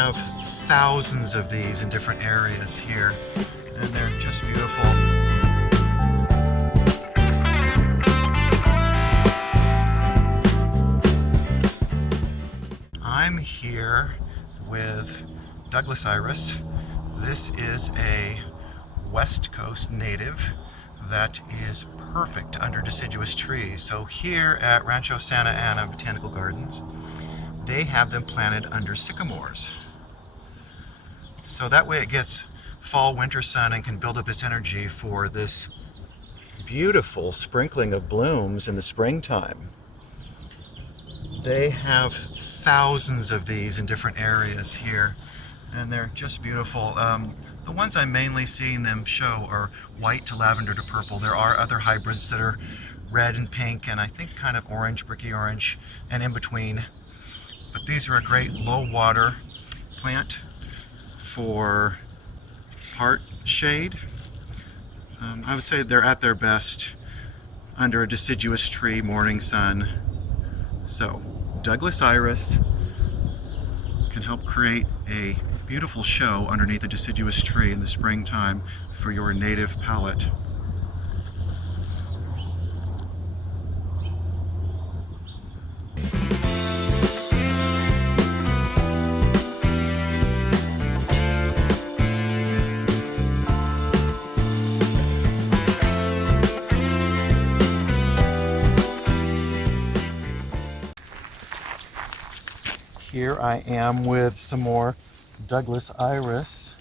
have thousands of these in different areas here, and they're just beautiful. I'm here with Douglas iris. This is a West Coast native that is perfect under deciduous trees. So here at Rancho Santa Ana Botanical Gardens, they have them planted under sycamores. So that way it gets fall, winter sun and can build up its energy for this beautiful sprinkling of blooms in the springtime. They have thousands of these in different areas here, and they're just beautiful. The ones I'm mainly seeing them show are white to lavender to purple. There are other hybrids that are red and pink and I think kind of orange, bricky orange, and in between. But these are a great low water plant for part shade. I would say they're at their best under a deciduous tree, morning sun. So Douglas iris can help create a beautiful show underneath a deciduous tree in the springtime for your native palette. Here I am with some more Douglas iris,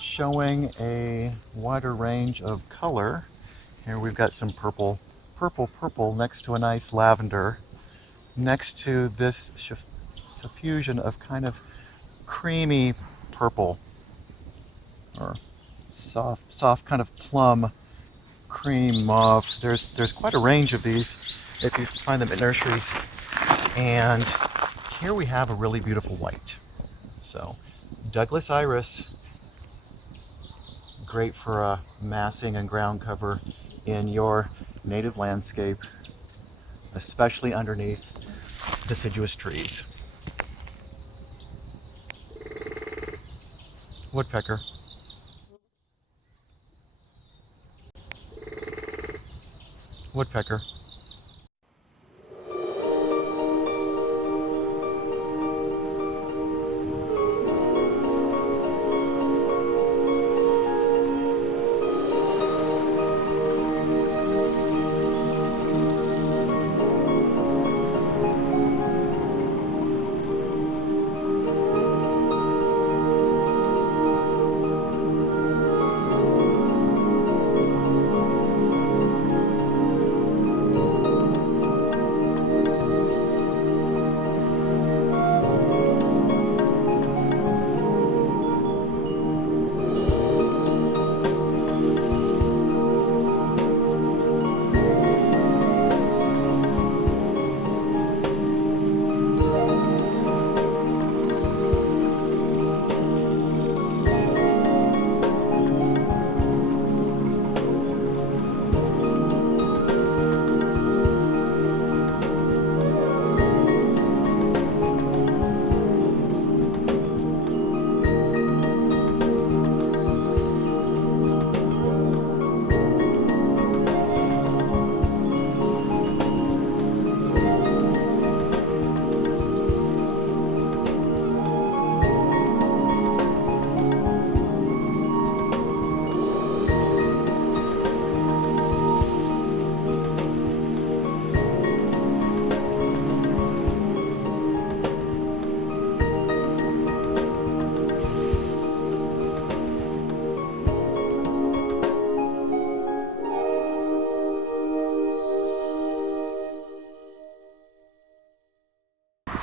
showing a wider range of color. Here we've got some purple next to a nice lavender, next to this suffusion of kind of creamy purple, or soft kind of plum cream mauve. There's quite a range of these if you find them at nurseries. And here we have a really beautiful white. So Douglas iris, great for massing and ground cover in your native landscape, especially underneath deciduous trees. Woodpecker. Woodpecker.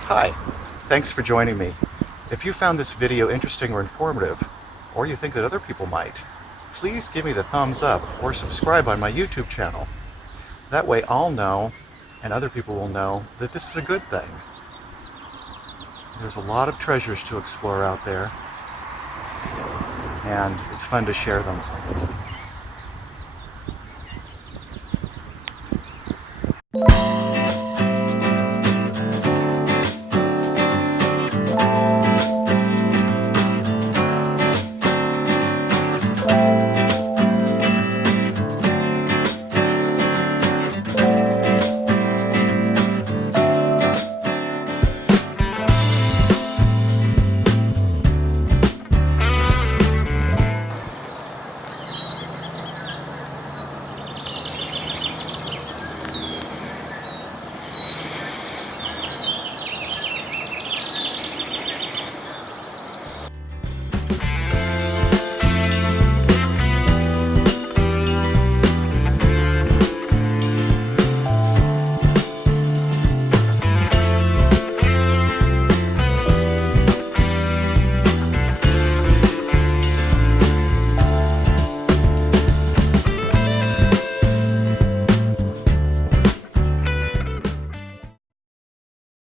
Hi, thanks for joining me. If you found this video interesting or informative, or you think that other people might, please give me the thumbs up or subscribe on my YouTube channel. That way I'll know, and other people will know, that this is a good thing. There's a lot of treasures to explore out there, and it's fun to share them.